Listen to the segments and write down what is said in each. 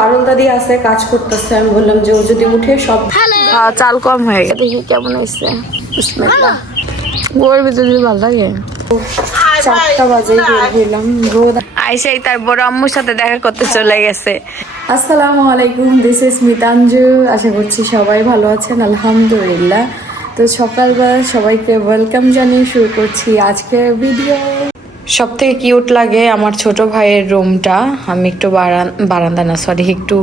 পারুল দাদি আছে কাজ করতেছে, আমি বললাম যে ও যদি উঠে সব চাল কম হয়ে গেছে। দেখি কেমন হয়েছে। বিসমিল্লাহ। গরমে যদি ভালো লাগে। 4টা বাজে বের হইলাম। রোদ আইসাই তার বড় আম্মুর সাথে দেখা করতে চলে গেছে। আসসালামু আলাইকুম, দিস ইজ মিতাঞ্জু। আশা করছি সবাই ভালো আছেন, আলহামদুলিল্লাহ। তো সকালবেলা সবাইকে ওয়েলকাম জানিয়ে শুরু করছি আজকের ভিডিও। সব থেকে কিউট লাগে আমার ছোট ভাইয়ের রুমটা। আমি একটু বারান্দা না সরি একটু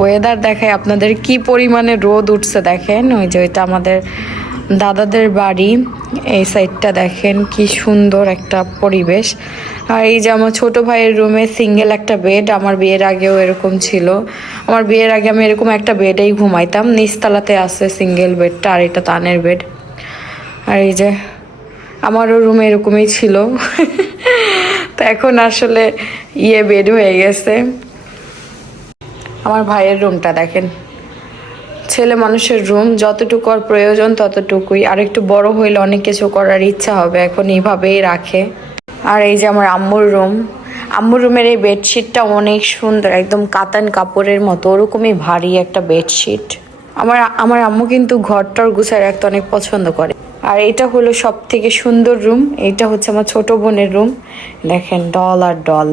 ওয়েদার দেখাই আপনাদের, কি পরিমাণে রোদ উঠছে দেখেন। ওই যে ওইটা আমাদের দাদাদের বাড়ি, এই সাইডটা দেখেন কি সুন্দর একটা পরিবেশ। আর এই যে আমার ছোট ভাইয়ের রুমে সিঙ্গেল একটা বেড, আমার বিয়ের আগেও এরকম ছিল। আমার বিয়ের আগে আমি এরকম একটা বেডেই ঘুমাইতাম, নিচতলাতে আছে সিঙ্গেল বেডটা, আর এটা তানের বেড। আর এই যে আমারও রুমে এরকমই ছিল। তো এখন আসলে বেড হয়ে গেছে। আমার ভাইয়ের রুমটা দেখেন, ছেলে মানুষের রুম, যতটুকু আর প্রয়োজন ততটুকুই, আর একটু বড় হইলে অনেক কিছু করার ইচ্ছা হবে, এখন এইভাবেই রাখে। আর এই যে আমার আম্মুর রুম, আম্মুর রুমের এই বেডশিটটা অনেক সুন্দর, একদম কাতান কাপড়ের মতো, ওরকমই ভারী একটা বেডশিট। আমার আম্মু কিন্তু ঘরটার গুছায় রাখতে অনেক পছন্দ করে। আর এটা হলো সব থেকে সুন্দর রুম, এইটা হচ্ছে আমার ছোট বোনের রুম। দেখেন ডল আর ডল।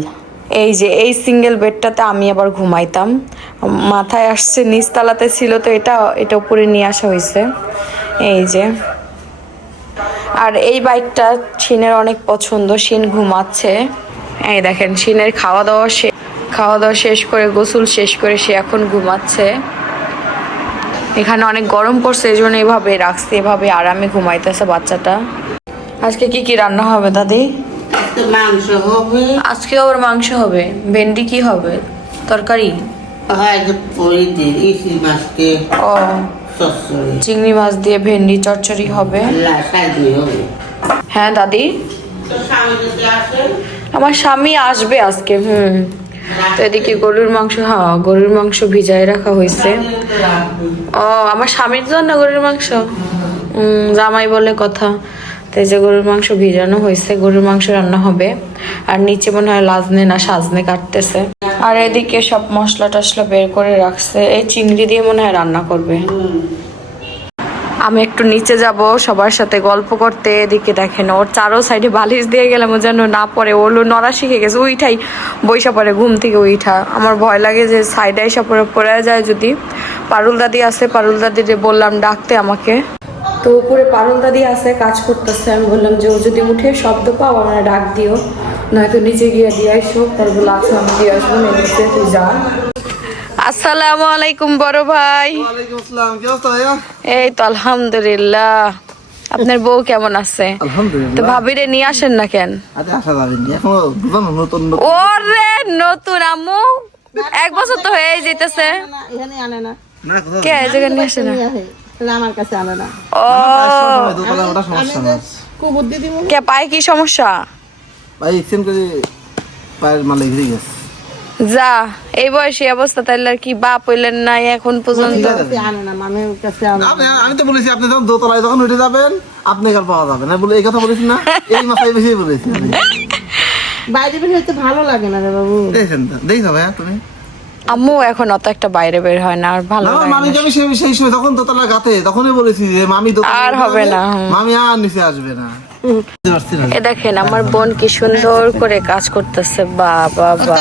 এই যে এই সিঙ্গেল বেডটাতে আমি আবার ঘুমাইতাম, মাথায় আসছে, নিচতলাতে ছিল তো এটা উপরে নিয়ে আসা হয়েছে। এই যে আর এই বাইকটা শিনের অনেক পছন্দ, শিন ঘুমাচ্ছে। এই দেখেন শিনের খাওয়া দাওয়া শেষ করে গোসল শেষ করে সে এখন ঘুমাচ্ছে। এখানে অনেক গরম পড়ছে, এই জন্য এভাবে রাখছি, এভাবে আরামে ঘুমাইতেছে বাচ্চাটা। আজকে কি কি রান্না হবে দাদি? মাংস হবে। আজকে আবার মাংস হবে। ভেন্ডি কি হবে? তরকারি? ও চিংড়ি মাছ দিয়ে ভেন্ডি চচ্চড়ি হবে। হ্যাঁ দাদি, আমার স্বামী আসবে আজকে। তো এদিকে গরুর মাংস ভিজায় রাখা হয়েছে। ও আমার স্বামীর জন্য গরুর মাংস, জামাই বলে কথা। তো এই যে গরুর মাংস ভিজানো হয়েছে, গরুর মাংস রান্না হবে। আর নিচে মনে হয় লাজনে না সাজনে কাটতেছে। আর এদিকে সব মশলা টশলা বের করে রাখছে, এই চিংড়ি দিয়ে মনে হয় রান্না করবে। আমি একটু নিচে যাব সবার সাথে গল্প করতে। এদিকে দেখেন ওর চারো সাইডে বালিশ দিয়ে গেলাম, ও যেন না পড়ে, ওলো নড়া শিখে গেছে, উইঠাই বৈশা পড়ে ঘুম থেকে উইঠা। আমার ভয় লাগে যে সাইডে এসে পড়ে যায় যদি। পারুল দাদি আছে, পারুল দাদিরে বললাম ডাকতে আমাকে। তো উপরে পারুল দাদি আছে কাজ করতেছে, আমি বললাম যে ও যদি উঠে শব্দ পাও আমরা ডাক দিও, নয়তো নিচে গিয়ে দিয়ে আসো। তারপর আছে আমি দিয়ে আসবো, নিচে তুই যা। আসসালামু আলাইকুম বড় ভাই। ওয়ালাইকুম আসসালাম, কি অবস্থা ভাইয়া? এই তো আলহামদুলিল্লাহ। আপনার বউ কেমন আছে? আলহামদুলিল্লাহ। তো ভাবিরে নিয়ে আসেন না কেন? আরে আসা যাবে না, এখনো নতুন ওরে নতুন আম্মু 1 বছর তো হয়ে যেতেছে। এখানে আনে না, না কোথাও কে এই জায়গায় নিয়ে আসে না? আমার কাছে আনে না। ও দোতলা ওটা সমস্যা না খুব বুদ্ধি দিব। কে পায় কি সমস্যা? ভাই এক্সচেঞ্জ করে পায়ের মালে ঘুরে গেছে। যা এই বয়সে অবস্থা, তাইলে আর কি বাপ হইলেন না এখন পর্যন্ত? আনে না, মামের কাছে আনে না। আমি তো বলেছি আপনি যখন দোতলায় যখন উঠে যাবেন আপনি কার পাওয়া যাবে না, বলে এই কথা বলেছি না? এই মাথায় বেশি বলেছি আমি। বাইরে বের হইতে ভালো লাগে না রে বাবু। দেখেন তো, দেখো ভাইয়া তুমি। আম্মু এখন অত একটা বাইরে বের হয় না, আর ভালো না লাগে মামি না। আমি সেই সময় তখন দোতলা গাতে তখনই বলেছি যে মামি দোতলা আর হবে না। মামি আর নিচে আসবে না। এ দেখেন আমার বোন কি সুন্দর করে কাজ করতেছে, বাবা বাবা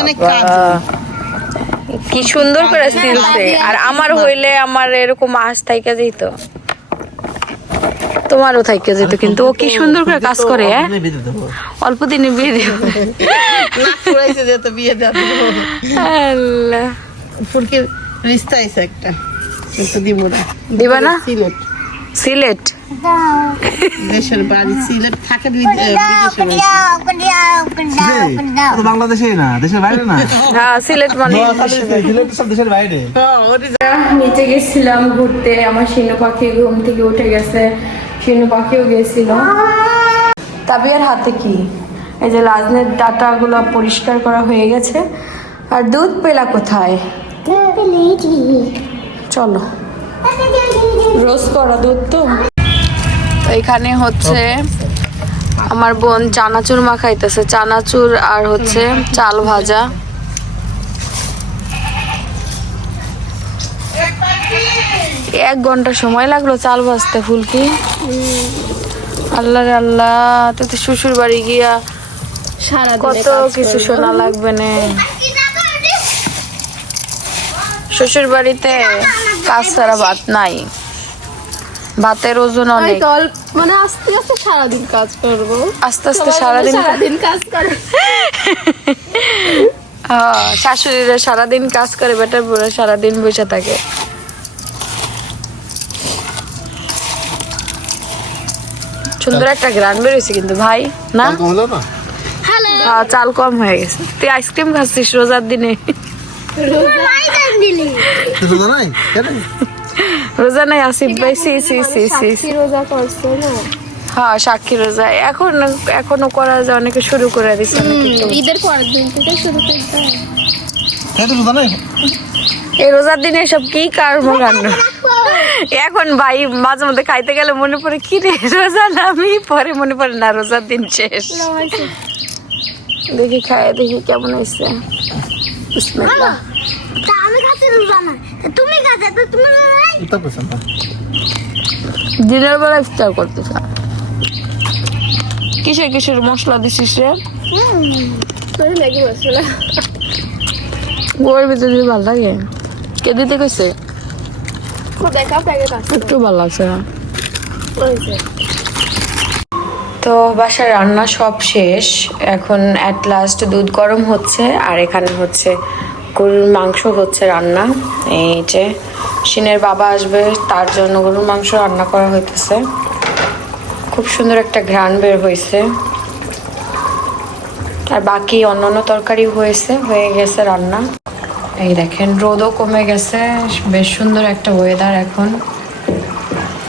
কি সুন্দর করে সিলছে। আর আমার হইলে আমার এরকম আশ থাইকা যেত, তোমারও থাইকা যেত, কিন্তু ও কি সুন্দর করে কাজ করে। অল্প দিনে বিয়ে দিব। বিয়ে আল্লাহ, ফুলকির রিস্তা আছে একটা, কিন্তু দিব না। দিবা না? সিলেট সিলেট দেশের বাড়ি সিলেট থাকে, বাংলাদেশে না, দেশের বাইরে না। হ্যাঁ সিলেট মানে সিলেট সব দেশের বাইরে। নিচে গেছিলাম ঘুরতে, আমার শিনু পাখি ঘুম থেকে উঠে গেছে, শিনু পাখিও গেছিল। তাবিয়ার হাতে কি? এই যে লাজনের ডাটা গুলো পরিষ্কার করা হয়ে গেছে। আর দুধ পেলা কোথায়? চলো, রোজ করা দুধ তো। এখানে হচ্ছে আমার বোন চানাচুর মাখাইতেছে, চানাচুর আর হচ্ছে চাল ভাজা। 1 ঘন্টা সময় লাগলো চাল ভাজতে ফুলকি। আল্লাহ রে আল্লাহ, তো শ্বশুর বাড়ি গিয়া কত কিছু শোনা লাগবে না। শ্বশুর বাড়িতে কাজ ছাড়া ভাত নাই, ভাতের ওজন অনেক। মানে আস্তে আস্তে সারাদিন কাজ করবো, আস্তে আস্তে সারাদিন কাজ করে। শাশুড়িরা সারাদিন কাজ করে, বেটার বুড়া সারাদিন বসে থাকে। সুন্দর একটা গ্রান বেরোয়েছে কিন্তু ভাই না, চাল কম হয়ে গেছে। তুই আইসক্রিম খাচ্ছিস রোজার দিনে? রোজা নাই আসিফ ভাই? রোজা করছো না? হ্যাঁ সাক্ষী রোজা এখনো করা যায়, অনেকে শুরু করে দিচ্ছে। ঈদের পরের দিন থেকে শুরু করতে এই রোজার দিনে সব কি কর্মকাণ্ড। এখন ভাই মাঝে মধ্যে খাইতে গেলে মনে পড়ে কি রে রোজা নামি, পরে মনে পড়ে না রোজার দিন শেষ। দেখি খায়, দেখি কেমন হয়েছে। বিসমিল্লাহ। দিনের বেলা ইফতার করতেছ? কিসের কিসের মশলা দিছিস রে? ম্যাগি মশলা। গোয়ের ভিতরে যদি ভালো লাগে, কে দিতে কইছে? একটু ভালো লাগছে না। তো বাসার রান্না সব শেষ, এখন অ্যাট লাস্ট দুধ গরম হচ্ছে, আর এখানে হচ্ছে গরুর মাংস হচ্ছে রান্না। এই যে শিনের বাবা আসবে, তার জন্য গরুর মাংস রান্না করা হইতেছে। খুব সুন্দর একটা ঘ্রাণ বের হয়েছে, আর বাকি অন্যান্য তরকারি হয়ে গেছে রান্না। এই দেখেন রোদও কমে গেছে, বেশ সুন্দর একটা ওয়েদার। এখন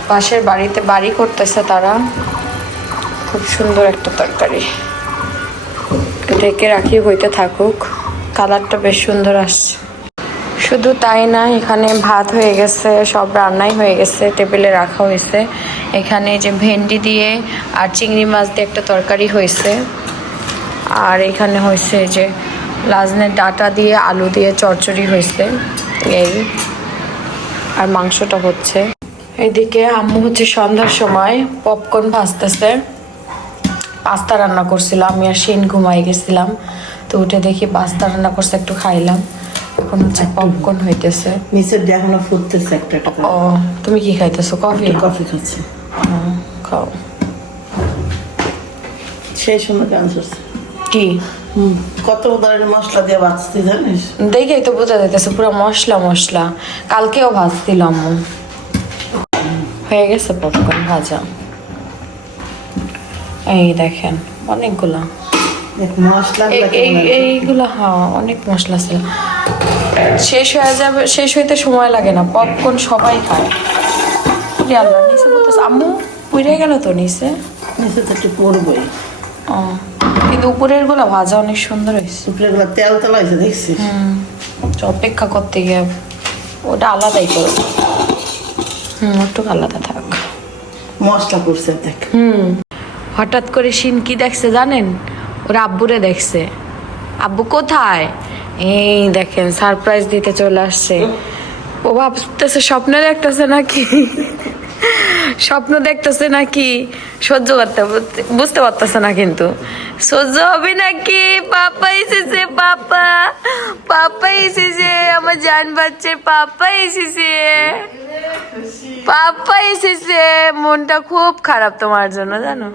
পাশের বাড়িতে বাড়ি করতেছে তারা, খুব সুন্দর একটা তরকারি। ঢেকে রাখি হইতে থাকুক, কালারটা বেশ সুন্দর আসছে। শুধু তাই না, এখানে ভাত হয়ে গেছে, সব রান্নাই হয়ে গেছে, টেবিলে রাখা হয়েছে। এখানে যে ভেন্ডি দিয়ে আর চিংড়ি মাছ দিয়ে একটা তরকারি হয়েছে, আর এখানে হয়েছে যে লাজনের ডাঁটা দিয়ে আলু দিয়ে চচ্চড়ি হয়েছে এই, আর মাংসটা হচ্ছে। এইদিকে আম্মু হচ্ছে সন্ধ্যার সময় পপকর্ন ভাজতেছে। পাস্তা রান্না করছিলাম, আমি আর শিন ঘুমাই গেছিলাম, তো উঠে দেখি পাস্তা রান্না করছে, একটু খাইলাম। এখন হচ্ছে পপকর্ন হইতেছে, নিচের দিয়ে এখনো ফুটতেছে একটা। ও তুমি কি খাইতেছো? কফি? কফি খাচ্ছি। খাও। সেই সময় কেমন করছে কি কত ধরনের মশলা দিয়ে বাঁচতে জানিস? দেখেই তো বোঝা যাইতেছে পুরো মশলা। কালকেও ভাজছিলাম, হয়ে গেছে পপকর্ন ভাজা। এই দেখেন অনেকগুলা মশলা, এইগুলা হ্যাঁ অনেক মশলা ছিল। শেষ হয়ে যাবে, শেষ হইতে সময় লাগে না। পপকর্ন সবাই খায়। আল্লাহ, নিচে বলতেছে আম্মু পুড়ে গেল তো নিচে। নিচে তো একটু পড়বই। ও কিন্তু উপরের গুলা ভাজা অনেক সুন্দর হয়েছে। উপরের গুলা তেল তেলা হয়েছে দেখছিস? অপেক্ষা করতে গিয়ে ওটা আলাদাই করবো। একটু আলাদা থাক। মশলা করছে দেখ। হঠাৎ করে শিন কি দেখছে জানেন? ওরা আব্বুরে দেখছে। আব্বু কোথায়? এই দেখেন সারপ্রাইজ দিতে চলে আসছে। ও ভাবতেছে স্বপ্ন দেখতেছে নাকি, স্বপ্ন দেখতেছে নাকি, সহ্য করতে বুঝতে পারতেছে না, কিন্তু সহ্য হবে নাকি। পাপা এসেছে, পাপা এসেছে, আমার জান বাচ্চার পাপা এসেছে, পাপা এসেছে। মনটা খুব খারাপ তোমার জন্য, জানো।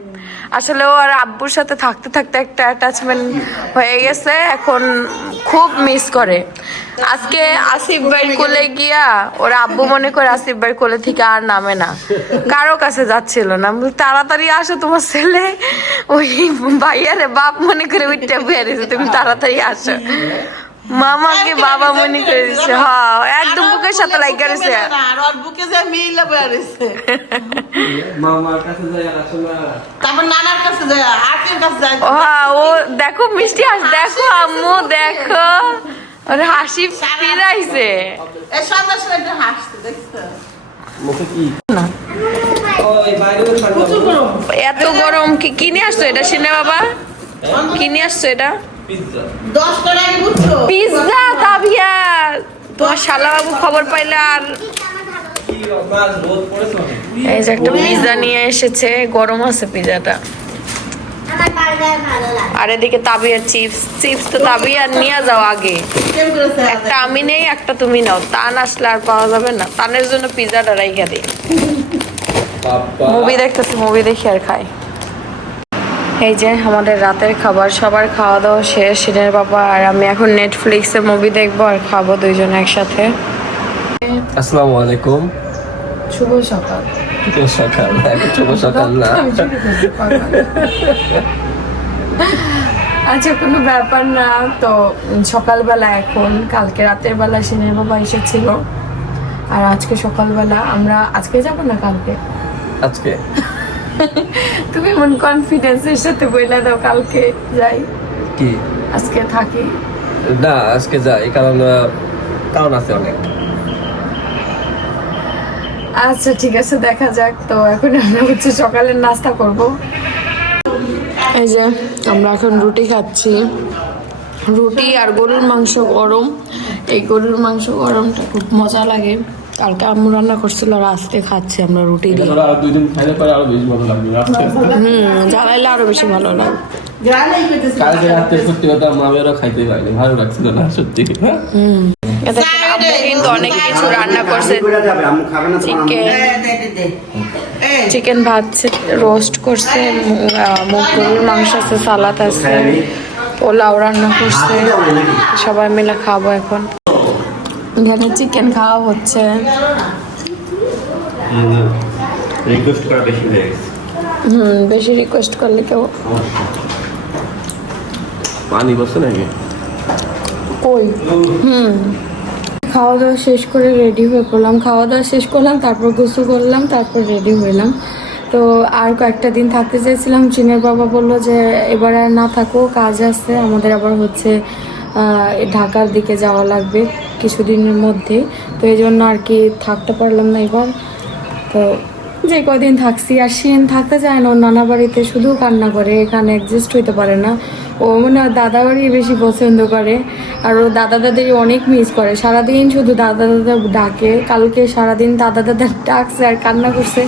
আসলে ও আর আব্বুর সাথে থাকতে থাকতে একটা অ্যাটাচমেন্ট হয়ে গেছে, এখন খুব মিস করে। আজকে আসিফ ভাইয়ের কোলে গিয়া ওর আব্বু মনে করে আসিফ ভাইয়ের কোলে থেকে আর নামে না, কারো কাছে যাচ্ছিল না। তাড়াতাড়ি আসো, তোমার ছেলে ওই ভাইয়ারে বাপ মনে করে উঠতে বেরিয়েছে, তুমি তাড়াতাড়ি আসো। মামাকে বাবা মনে করে দিচ্ছে। হ্যাঁ একদম বুকের সাথে লাগিয়ে গেছে। বুকে যে মিলে বেরিয়েছে, মামার কাছে যায়, তারপর নানার কাছে যায়, আকের কাছে যায়। হ্যাঁ ও দেখো মিষ্টি হাস, দেখো আম্মু দেখো ওর হাসি ফিরাইছে। এই সন্ধ্যার সময় একটু হাসছে, দেখছো? মুখে কি না এত গরম কি কিনে আসছো এটা সিনে বাবা? কিনে আসছো এটা? 10 টাকা বুঝছো? পিৎজা। তাবিয়া তোমার শালা বাবু খবর পাইলে আর এই যে একটা পিজা নিয়ে এসেছে, গরম আছে পিজাটা। আর এদিকে তাবিয়ার চিপস, চিপস তো তাবিয়ার নিয়ে যাও আগে। একটা আমি নেই, একটা তুমি নাও। তান আসলে আর পাওয়া যাবে না, তানের জন্য পিজাটা রাইখা দিই। মুভি দেখতেছি, মুভি দেখি আর খাই। এই যে আমাদের রাতের খাবার, সবার খাওয়া দাওয়া শেষ। সিনের বাবা আর আমি এখন নেটফ্লিক্সে মুভি দেখবো আর খাবো দুইজন একসাথে। আসসালামু আলাইকুম। শুভ সকাল। শুভ সকাল। শুভ সকাল না, আচ্ছা কোনো ব্যাপার না। তো সকালবেলা এখন, কালকে রাতের বেলা সিনের বাবা এসেছিল, আর আজকে সকালবেলা আমরা আজকে যাব না কালকে। আজকে তুমি মন কনফিডেন্সের সাথে বইলা দাও কালকে যাই, কি আজকে থাকি না, আজকে যাই কারণ কারণ আছে অনেক। আচ্ছা ঠিক আছে, দেখা যাক। তো এখন আমরা হচ্ছে সকালের নাস্তা করব। এই যে আমরা এখন রুটি খাচ্ছি, রুটি আর গরুর মাংস গরম। এই গরুর মাংস গরমটা খুব মজা লাগে। কালকে আম্মু রান্না করছিল আর আজকে খাচ্ছি আমরা রুটি দিয়ে। আর 2 দিন খাইলে পরে আরো বেশি ভালো লাগবে। জ্বালাইলে আরো বেশি ভালো লাগে। কালকে রাতে সত্যি কথা মামিরও খাইতে পারিনি, ভালো লাগছিল না সত্যি। এতে আম্মু কিন্তু অনেক কিছু রান্না করছে। চিকেন ভাজছে, রোস্ট করছে, গরুর মাংস আছে, সালাদ আছে, পোলাও রান্না করছে। সবাই মিলে খাবো এখন। এখানে চিকেন খাওয়া হচ্ছে। রিকোয়েস্ট করা বেশি হয়ে গেছে। বেশি রিকোয়েস্ট করলে কেউ পানি বসে নাকি কই। খাওয়া দাওয়া শেষ করে রেডি হয়ে পড়লাম, খাওয়া দাওয়া শেষ করলাম, তারপর গোসল করলাম, তারপর রেডি হইলাম। তো আর কয়েকটা দিন থাকতে চাইছিলাম, চিনের বাবা বললো যে এবার আর না থাকো, কাজ আছে আমাদের, আবার হচ্ছে ঢাকার দিকে যাওয়া লাগবে কিছুদিনের মধ্যে। তো এই জন্য আর কি থাকতে পারলাম না এবার। তো যে কদিন থাকছি, আর শিন থাকতে চায় না, ওর নানা বাড়িতে শুধু কান্না করে, এখানে অ্যাডজাস্ট হইতে পারে না। ও মানে দাদা বাড়ি বেশি পছন্দ করে, আর ও দাদা দাদি অনেক মিস করে। সারাদিন শুধু দাদা দাদা ডাকে। কালকে সারাদিন দাদা দাদা ডাকছে আর কান্না করছে,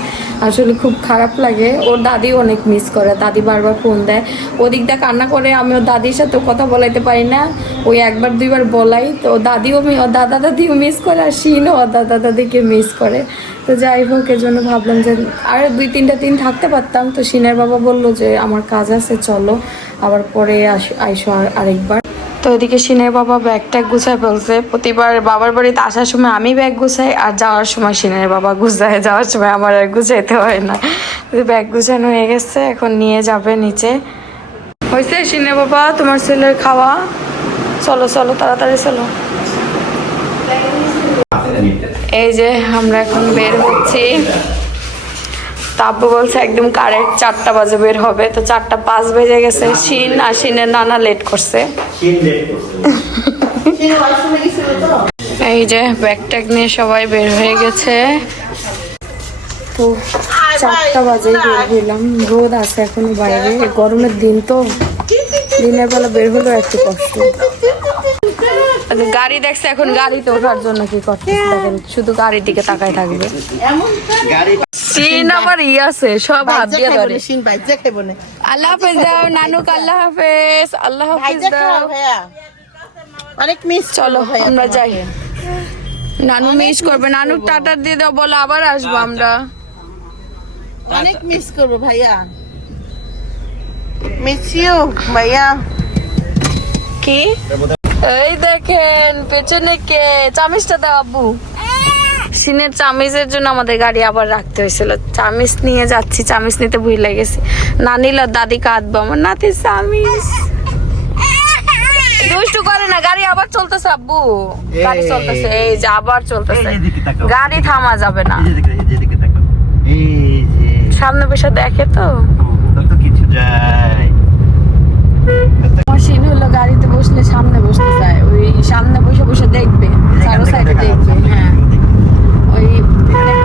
আসলে খুব খারাপ লাগে। ওর দাদি অনেক মিস করে, দাদি বারবার ফোন দেয়, ওদিক দিয়ে কান্না করে। আমি ওর দাদির সাথে কথা বলাইতে পারি না, ওই একবার দুইবার বলাই। তো দাদিও ওর দাদা দাদিও মিস করে, আর শিনও ওর দাদা দাদিকে মিস করে। তো যাই হোক, এর জন্য ভাবলাম যে আর 2-3টা দিন থাকতে পারতাম। তো শিনের বাবা বললো যে আমার কাজ আছে, চলো আবার পরে আইসো আরেকবার। তো ওইদিকে শিনের বাবা ব্যাগ ট্যাগ গুছায় ফেলছে। প্রতিবার বাবার বাড়িতে আসার সময় আমি ব্যাগ গুছাই, আর যাওয়ার সময় শিনের বাবা গুছায়, যাওয়ার সময় আমার আর গুছাইতে হয় না। ব্যাগ গুছানো হয়ে গেছে, এখন নিয়ে যাবে নিচে। হয়েছে শিনের বাবা, তোমার ছেলের খাওয়া? চলো চলো তাড়াতাড়ি চলো। এই যে আমরা এখন বের হচ্ছি। তাব্বু বলছে একদম কারেক্ট 4টা বাজে বের হবে। তো 4:05 বেজে গেছে। শিন আর শিনের নানা লেট করছে। এই যে ব্যাগ ট্যাগ নিয়ে সবাই বের হয়ে গেছে। তো 4টা বাজে বের হইলাম, রোদ আছে এখনো বাইরে, গরমের দিন তো, দিনের বেলা বের হলো একটু কষ্ট। গাড়ি দেখছে, এখন গাড়িতে ওঠার জন্য কি করতেছে দেখেন, শুধু গাড়ির দিকে তাকায় থাকবে। সিন আবার আছে, সব হাত দিয়ে ধরে। আল্লাহ হাফেজ দাও নানুক, আল্লাহ হাফেজ, আল্লাহ হাফেজ দাও। অনেক মিস। চলো আমরা যাই, নানু মিস করবে। নানুক টাটা দিয়ে দাও, বলো আবার আসবো আমরা। অনেক মিস করবো ভাইয়া, মিস ইউ ভাইয়া। কি এই দেখেন পেছনে কে, চামিচটা দাও আব্বু। সিনের চামিচের জন্য আমাদের গাড়ি আবার রাখতে হয়েছিল। চামিচ নিয়ে যাচ্ছি, চামিচ নিতে ভুলে গেছি। না নিলে দাদি কাঁদবো, আমার নাতি চামিচ দুষ্টু করে না। গাড়ি আবার চলতেছে আব্বু, গাড়ি চলতেছে, এই যে আবার চলতেছে, গাড়ি থামা যাবে না। সামনে বসে দেখে তো কিছু যায়। মশিন হলো গাড়িতে বসলে সামনে বসতে চায়, ওই সামনে বসে বসে দেখবে, চারো সাইডে দেখবে। হ্যাঁ ওই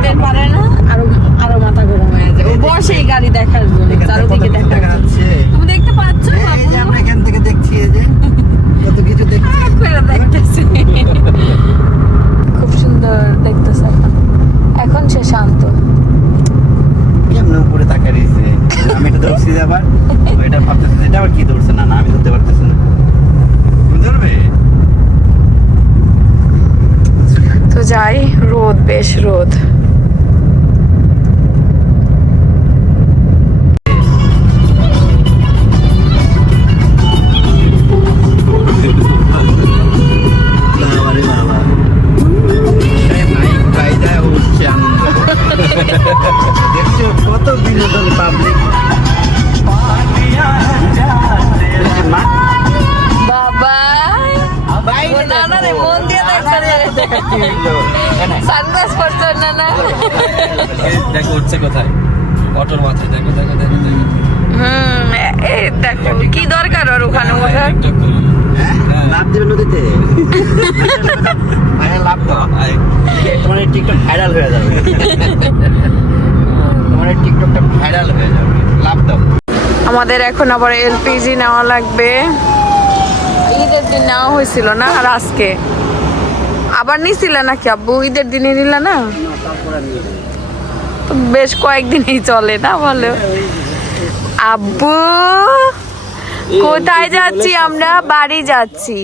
দেখতে পারে না, আরো আরো মাথা গরম হয়ে যায়। ও বসে এই গাড়ি দেখার জন্য, চারোদিকে দেখার জন্য। তুমি দেখতে পাচ্ছ? আমরা এখান থেকে দেখছি, এই যে কত কিছু দেখছি, দেখতেছি। খুব সুন্দর দেখতেছে। যাই, রোদ, বেশ রোদ। কত বিনোদন পাবলিক বাবা নানা রে মন দিয়ে সানগ্লাস পরছো নানা। দেখো উঠছে কোথায়, অটোর মাথায়। দেখো দেখো দেখো দেখো। এই দেখো কি দরকার ওর ওখানে ওঠার। লাভ দেবে নদীতে। লাভ তো তোমার এই টিকটক ভাইরাল হয়ে যাবে। তোমার এই টিকটকটা ভাইরাল হয়ে যাবে, লাভ দাও। আমাদের এখন আবার এলপিজি নেওয়া লাগবে। ঈদের দিন নেওয়া হয়েছিল না, আর আজকে আবার নিছিলে নাকি আব্বু? ঈদের দিনে নিলা না? বেশ কয়েকদিনই চলে না বলো আব্বু। কোথায় যাচ্ছি আমরা? বাড়ি যাচ্ছি,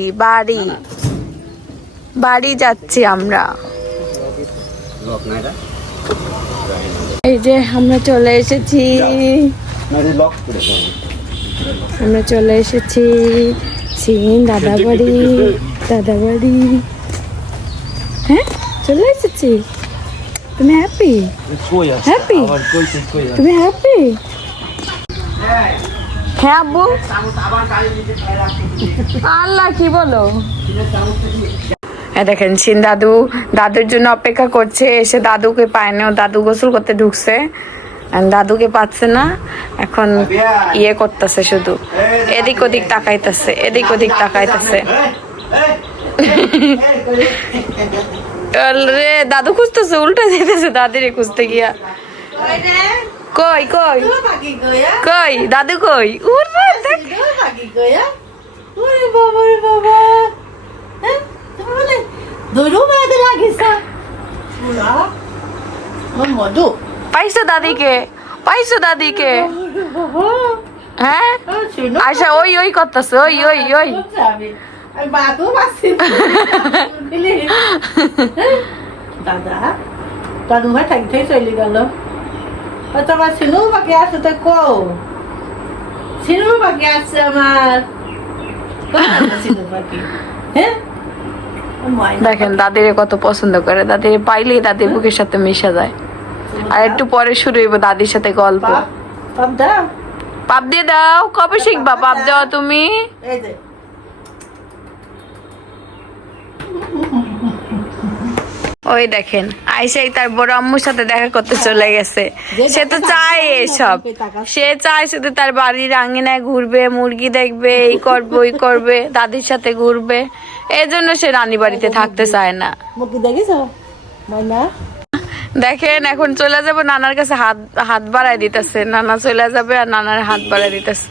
বাড়ি যাচ্ছি আমরা। এই যে আমরা চলে এসেছি, আমরা চলে এসেছি দাদা বাড়ি। হ্যাঁ চলে এসেছি। তুমি হ্যাপি? তুমি হ্যাপি? হ্যাঁ আব্বু। আল্লাহ কি বলো? দেখেন সিন দাদুর জন্য অপেক্ষা করছে, এসে দাদুকে পায় না, দাদু গোসল করতে ঢুকছে, দাদুকে পাচ্ছে না, এখন ইয়ে করতেছে, শুধু এদিক ওদিক তাকাইতেছে। রে দাদু খুঁজতেছে, উল্টা যেতেছে দাদিরে খুঁজতে গিয়া। কই দাদু কই? পাইছো দাদিকে? হ্যাঁ আচ্ছা, ওই করতেছে, ওই দাদা তোমার ঠাই চলে গেল। তোমার সিনু বাকি আছে তো কও, সিনু বাকি আছে আমার। সিনু বাকি, হ্যাঁ দেখেন দাদিরে কত পছন্দ করে, দাদিরে পাইলেই দাদির বুকের সাথে মিশা যায়। আর একটু পরে শুরু হইব দাদির সাথে গল্প। পাপ দিয়ে দাও। কবে শিখবা পাপ দেওয়া তুমি? ওই দেখেন আইসাই তার বড় আম্মুর সাথে দেখা করতে চলে গেছে। সে তো চায় এসব, সে চায় শুধু তার বাড়ির আঙ্গিনায় ঘুরবে, মুরগি দেখবে, এই করবে ওই করবে, দাদির সাথে ঘুরবে। এই জন্য সে রানী বাড়িতে থাকতে চায় না। দেখেন এখন চলে যাবো নানার কাছে, হাত বাড়াই দিতেছে। নানা চলে যাবে আর নানার হাত বাড়াই দিতেছে।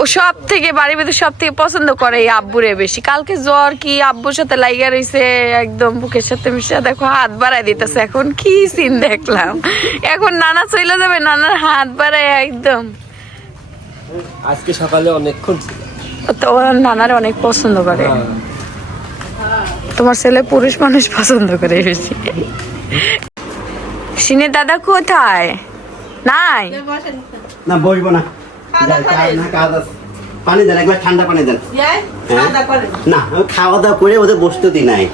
ও সব থেকে বাড়ির ভিতরে সব থেকে পছন্দ করে এই আব্বুরে বেশি। কালকে জ্বর কি আব্বুর সাথে লাইগা রইছে, একদম বুকের সাথে মিশে দেখো হাত বাড়াই দিতেছে। এখন কি সিন দেখলাম, এখন নানা চলে যাবে, নানার হাত বাড়াই একদম। আজকে সকালে অনেকক্ষণ ছিল। তো ওর নানার অনেক পছন্দ করে। তোমার ছেলে পুরুষ মানুষ পছন্দ করে বেশি। সিনে দাদা কোথায়? নাই না, বসবো না, কাজ আছে। পানি দেন, একবার ঠান্ডা পানি দেন। না খাওয়া দাওয়া করে ওদের বসতে দি নাই,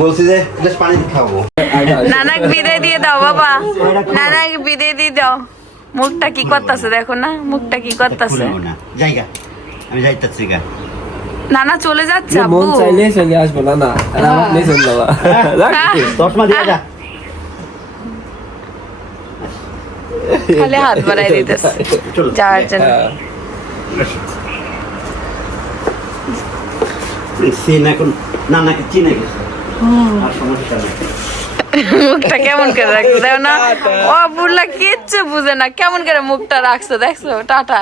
বলছি যে পানি খাবো। নানাকে বিদায় দিয়ে দাও বাবা, নানাকে বিদায় দিয়ে দাও। মুখটা কি করতেছে দেখো না, মুখটা কি করতেছে। জায়গা আমি যাইতাছি গা। নানা চলে যাচ্ছে মন আব্বু। চাইলে চলে আসবো না, না আমার নেই চলে যাবা। চশমা দিয়ে যা। খালি হাত বাড়াই দিতেছে যাওয়ার জন্য। সিন এখন নানাকে চিনে গেছে, আর সমস্যা নেই। মুখটা কেমন করে রাখছে দেখো না, ও বুড়লা কিচ্ছু বুঝে না, কেমন করে মুখটা রাখছে দেখছো। টাটা।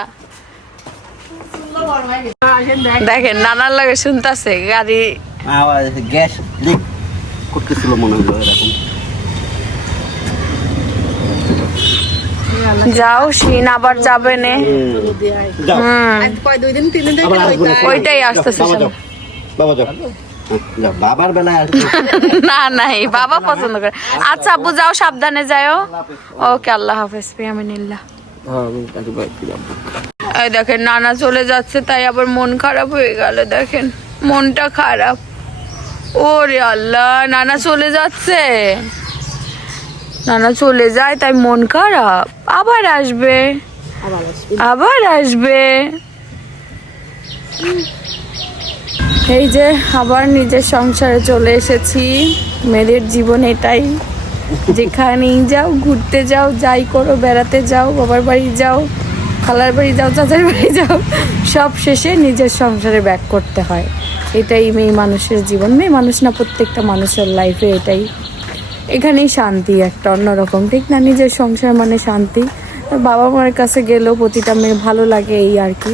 দেখেন নানার লাগে শুনতেছে গাড়ি আওয়াজ, গ্যাস লিক করতেছিল মনে হলো এরকম। যাও শিন আবার যাবে নে। যাও, দুই দিন 3 দিন আবার আসবো না। ওইটাই আসতেছে বাবা যাও, বাবা যাও। যাও, বাবার বেলায় আর না নাই বাবা পছন্দ করে। আচ্ছা আব্বু যাও, সাবধানে যাও। ওকে, আল্লাহ হাফেজ, ফিয়ামিনিল্লাহ। হ্যাঁ আমি একটু বাইক দিলাম। এই দেখেন নানা চলে যাচ্ছে, তাই আবার মন খারাপ হয়ে গেল। দেখেন মনটা খারাপ। ওরে আল্লাহ, নানা চলে যাচ্ছে, নানা চলে যায় তাই মন খারাপ। আবার আসবে, আবার আসবে। এই যে আবার নিজের সংসারে চলে এসেছি। মেয়েদের জীবন এটাই, যেখানেই যাও, ঘুরতে যাও, যাই করো, বেড়াতে যাও, বাবার বাড়ি যাও, খালার বাড়ি যাও, চাচার বাড়ি যাও, সব শেষে নিজের সংসারে ব্যাক করতে হয়। এটাই মেয়ে মানুষের জীবন, মেয়ে মানুষ না, প্রত্যেকটা মানুষের লাইফে এটাই। এখানেই শান্তি একটা অন্যরকম, ঠিক না? নিজের সংসার মানে শান্তি। বাবা মায়ের কাছে গেলেও প্রতিটা মেয়ে ভালো লাগে, এই আর কি।